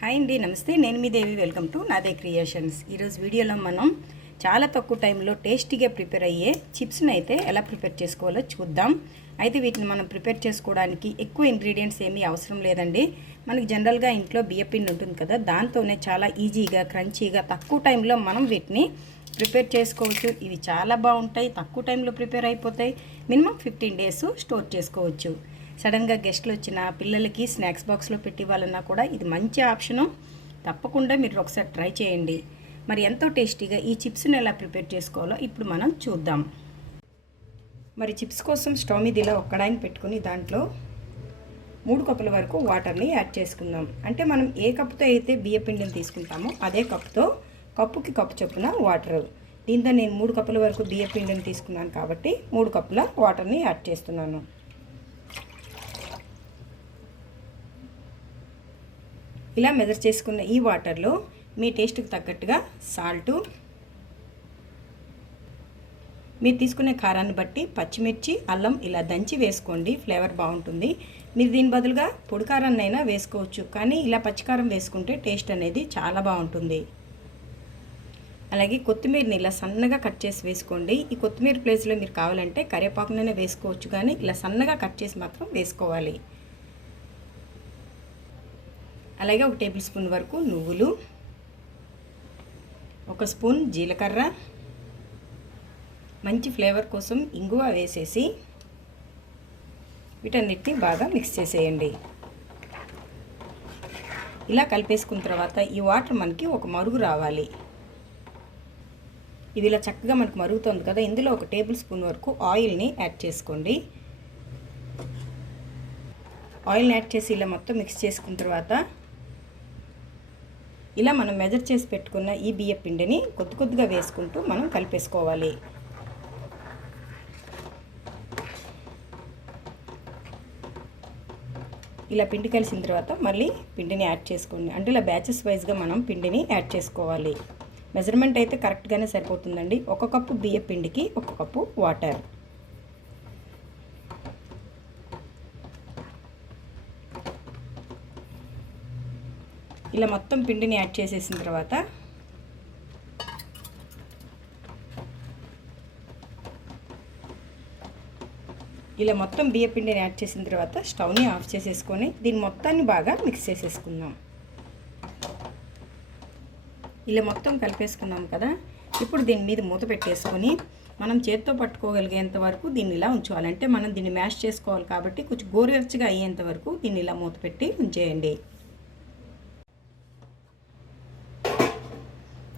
Hi అండి నమస్తే. నేను మీ Devi. Welcome to Naade creations. ఈరోజు వీడియోలో మనం చాలా తక్కువ టైంలో టేస్టీగా ప్రిపేర్ అయ్యే చిప్స్ని అయితే ఎలా ప్రిపేర్ చేసుకోవాలో చూద్దాం. అయితే వీటిని మనం ప్రిపేర్ చేసుకోవడానికి ఎక్కువ ఇంగ్రీడియంట్స్ ఏమీ అవసరం లేదండి. మనకి జనరల్గా ఇంట్లో బియ్యపిండి ఉంటుంది కదా దాంతోనే చాలా ఈజీగా క్రంచీగా తక్కువ టైంలో మనం వీటిని ప్రిపేర్ చేసుకోవచ్చు. ఇవి చాలా బాగుంటాయి తక్కువ టైంలో ప్రిపేర్ అయిపోతాయి. మినిమం ఫిఫ్టీన్ డేస్ స్టోర్ చేసుకోవచ్చు. సడన్గా గెస్ట్లు వచ్చిన పిల్లలకి స్నాక్స్ బాక్స్లో పెట్టి ఇవ్వాలన్నా కూడా ఇది మంచి ఆప్షను. తప్పకుండా మీరు ఒకసారి ట్రై చేయండి. మరి ఎంతో టేస్టీగా ఈ చిప్స్ని ఎలా ప్రిపేర్ చేసుకోవాలో ఇప్పుడు మనం చూద్దాం. మరి చిప్స్ కోసం స్టవ్ మీద ఇలా ఒక్కడాయిని పెట్టుకుని దాంట్లో మూడు కప్పుల వరకు వాటర్ని యాడ్ చేసుకుందాం. అంటే మనం ఏ కప్పుతో అయితే బియ్య పిండిని తీసుకుంటామో అదే కప్పుతో కప్పుకి కప్పు చొప్పున వాటర్. దీంతో నేను మూడు కప్పుల వరకు బియ్య పిండిని తీసుకున్నాను కాబట్టి మూడు కప్పుల వాటర్ని యాడ్ చేస్తున్నాను. ఇలా మెజర్ చేసుకున్న ఈ వాటర్లో మీ టేస్ట్కి తగ్గట్టుగా సాల్టు. మీరు తీసుకునే కారాన్ని బట్టి పచ్చిమిర్చి అల్లం ఇలా దంచి వేసుకోండి. ఫ్లేవర్ బాగుంటుంది. మీరు దీని బదులుగా పొడికారాన్ని అయినా వేసుకోవచ్చు. కానీ ఇలా పచ్చికారం వేసుకుంటే టేస్ట్ అనేది చాలా బాగుంటుంది. అలాగే కొత్తిమీరని ఇలా సన్నగా కట్ చేసి వేసుకోండి. ఈ కొత్తిమీర ప్లేస్లో మీరు కావాలంటే కరివేపాకునైనా వేసుకోవచ్చు. కానీ ఇలా సన్నగా కట్ చేసి మాత్రం వేసుకోవాలి. అలాగే ఒక టేబుల్ స్పూన్ వరకు నువ్వులు ఒక స్పూన్ జీలకర్ర మంచి ఫ్లేవర్ కోసం ఇంగువ వేసేసి వీటన్నిటిని బాగా మిక్స్ చేసేయండి. ఇలా కలిపేసుకున్న తర్వాత ఈ వాటర్ మనకి ఒక మరుగు రావాలి. ఇది ఇలా చక్కగా మనకు మరుగుతుంది కదా ఇందులో ఒక టేబుల్ స్పూన్ వరకు ఆయిల్ని యాడ్ చేసుకోండి. ఆయిల్ని యాడ్ చేసి ఇలా మొత్తం మిక్స్ చేసుకున్న తర్వాత ఇలా మనం మెజర్ చేసి పెట్టుకున్న ఈ బియ్య పిండిని కొద్ది కొద్దిగా వేసుకుంటూ మనం కలిపేసుకోవాలి. ఇలా పిండి కలిసిన తర్వాత మళ్ళీ పిండిని యాడ్ చేసుకోండి. అంటే ఇలా బ్యాచెస్ వైజ్గా మనం పిండిని యాడ్ చేసుకోవాలి. మెజర్మెంట్ అయితే కరెక్ట్గానే సరిపోతుందండి. ఒక కప్పు బియ్య పిండికి ఒక కప్పు వాటర్ ఇలా మొత్తం పిండిని యాడ్ చేసేసిన తర్వాత ఇలా మొత్తం బియ్య పిండిని యాడ్ చేసిన తర్వాత స్టవ్ని ఆఫ్ చేసేసుకొని దీని మొత్తాన్ని బాగా మిక్స్ చేసేసుకుందాం. ఇలా మొత్తం కలిపేసుకున్నాం కదా ఇప్పుడు దీని మీద మూత పెట్టేసుకొని మనం చేత్తో పట్టుకోగలిగేంత వరకు దీన్ని ఇలా ఉంచుకోవాలి అంటే మనం దీన్ని మ్యాష్ చేసుకోవాలి కాబట్టి కొంచెం గోరువెచ్చగా అయ్యేంత వరకు దీన్ని ఇలా మూత పెట్టి ఉంచేయండి.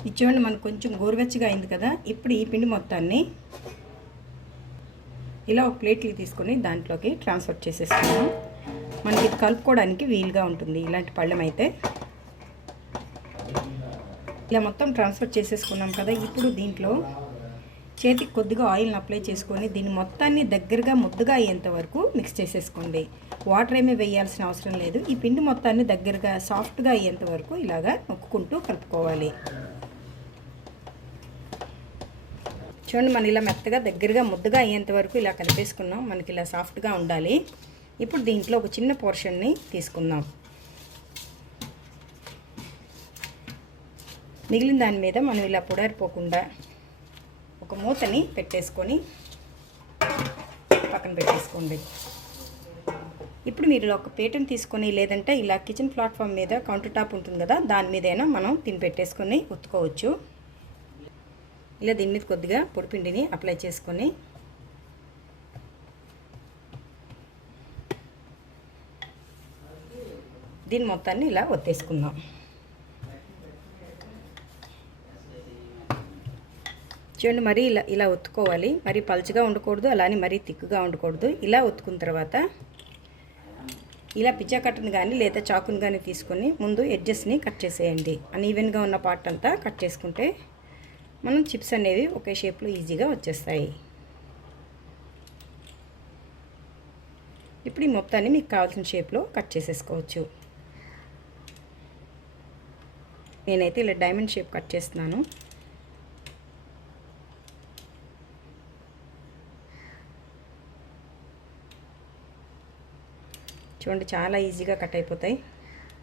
ఇచ్చేయండి మనకు కొంచెం గోరువెచ్చగా అయింది కదా. ఇప్పుడు ఈ పిండి మొత్తాన్ని ఇలా ఒక ప్లేట్కి తీసుకొని దాంట్లోకి ట్రాన్స్ఫర్ చేసేసుకున్నాం మనకి ఇది కలుపుకోవడానికి వీలుగా ఉంటుంది ఇలాంటి పళ్ళెం అయితే. ఇలా మొత్తం ట్రాన్స్ఫర్ చేసేసుకున్నాం కదా. ఇప్పుడు దీంట్లో చేతికి కొద్దిగా ఆయిల్ని అప్లై చేసుకొని దీన్ని మొత్తాన్ని దగ్గరగా ముద్దగా అయ్యేంత వరకు మిక్స్ చేసేసుకోండి. వాటర్ ఏమీ వేయాల్సిన అవసరం లేదు. ఈ పిండి మొత్తాన్ని దగ్గరగా సాఫ్ట్గా అయ్యేంత వరకు ఇలాగా నొక్కుంటూ కలుపుకోవాలి. చూడండి మనం ఇలా మెత్తగా దగ్గరగా ముద్దగా అయ్యేంత వరకు ఇలా కలిపేసుకున్నాం. మనకి ఇలా సాఫ్ట్గా ఉండాలి. ఇప్పుడు దీంట్లో ఒక చిన్న పోర్షన్ని తీసుకుందాం. మిగిలిన దాని మీద మనం ఇలా పొడారిపోకుండా ఒక మూతని పెట్టేసుకొని పక్కన పెట్టేసుకోండి. ఇప్పుడు మీరు ఇలా ఒక పీటను తీసుకొని లేదంటే ఇలా కిచెన్ ప్లాట్ఫామ్ మీద కౌంటర్ టాప్ ఉంటుంది కదా దాని మీదైనా మనం తిని పెట్టేసుకొని ఉత్తుకోవచ్చు ఇలా దీని మీద కొద్దిగా పొడిపిండిని అప్లై చేసుకొని దీని మొత్తాన్ని ఇలా ఒత్తేసుకుందాం. చూడండి మరీ ఇలా ఇలా ఒత్తుకోవాలి. మరీ పలుచగా ఉండకూడదు అలానే మరీ తిక్కుగా ఉండకూడదు. ఇలా ఒత్తుకున్న తర్వాత ఇలా పిజ్జా కట్టను కానీ లేదా చాకుని కానీ తీసుకొని ముందు ఎడ్జెస్ని కట్ చేసేయండి. అన్ఈవెన్గా ఉన్న పార్ట్ అంతా కట్ చేసుకుంటే మనం చిప్స్ అనేవి ఒకే షేప్లో ఈజీగా వచ్చేస్తాయి. ఇప్పుడు ఈ మొత్తాన్ని మీకు కావాల్సిన షేప్లో కట్ చేసేసుకోవచ్చు. నేనైతే ఇలా డైమండ్ షేప్ కట్ చేస్తున్నాను. చూడండి చాలా ఈజీగా కట్ అయిపోతాయి.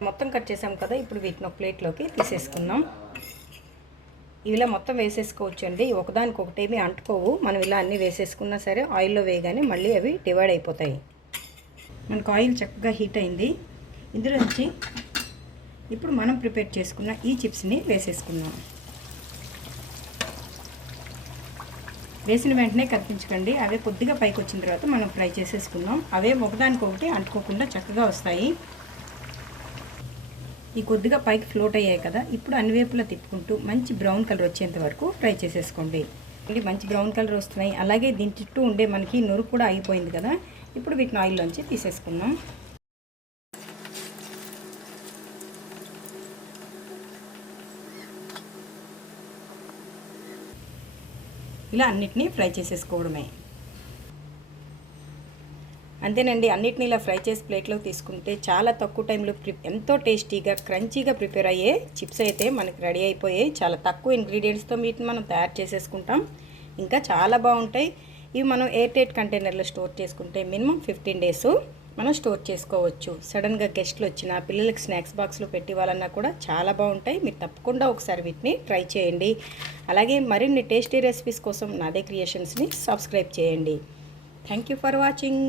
మొత్తం కట్ చేసాం కదా ఇప్పుడు వీటిని ఒక ప్లేట్లోకి తీసేసుకుందాం. ఇలా మొత్తం వేసేసుకోవచ్చు అండి ఒకదానికి ఏమీ అంటుకోవు. మనం ఇలా అన్నీ వేసేసుకున్నా సరే ఆయిల్లో వేయగానే మళ్ళీ అవి డివైడ్ అయిపోతాయి. మనకు ఆయిల్ చక్కగా హీట్ అయింది. ఇందులో నుంచి ఇప్పుడు మనం ప్రిపేర్ చేసుకున్న ఈ చిప్స్ని వేసేసుకుందాం. వేసిన వెంటనే కనిపించకండి. అవే కొద్దిగా పైకి వచ్చిన తర్వాత మనం ఫ్రై చేసేసుకుందాం. అవే ఒకదానికొకటి అంటుకోకుండా చక్కగా వస్తాయి. ఈ కొద్దిగా పైకి ఫ్లోట్ అయ్యాయి కదా ఇప్పుడు అన్ని వైపులా తిప్పుకుంటూ మంచి బ్రౌన్ కలర్ వచ్చేంత వరకు ఫ్రై చేసేసుకోండి. మంచి బ్రౌన్ కలర్ వస్తున్నాయి. అలాగే దీని చుట్టూ ఉండే మనకి నొరుకు కూడా అయిపోయింది కదా ఇప్పుడు వీటిని ఆయిల్లోంచి తీసేసుకుందాం. ఇలా అన్నిటినీ ఫ్రై చేసేసుకోవడమే. అంతేనండి అన్నిటిని ఇలా ఫ్రై చేసి ప్లేట్లోకి తీసుకుంటే చాలా తక్కువ టైంలో ప్రి ఎంతో టేస్టీగా క్రంచీగా ప్రిపేర్ అయ్యే చిప్స్ అయితే మనకి రెడీ అయిపోయాయి. చాలా తక్కువ ఇంగ్రీడియంట్స్తో వీటిని మనం తయారు చేసేసుకుంటాం. ఇంకా చాలా బాగుంటాయి. ఇవి మనం ఎయిర్ టైట్ కంటైనర్లో స్టోర్ చేసుకుంటే మినిమం ఫిఫ్టీన్ డేస్ మనం స్టోర్ చేసుకోవచ్చు. సడన్గా గెస్ట్లు వచ్చినా పిల్లలకి స్నాక్స్ బాక్స్లో పెట్టివ్వాలన్నా కూడా చాలా బాగుంటాయి. మీరు తప్పకుండా ఒకసారి వీటిని ట్రై చేయండి. అలాగే మరిన్ని టేస్టీ రెసిపీస్ కోసం నాదే క్రియేషన్స్ని సబ్స్క్రైబ్ చేయండి. Thank you for watching.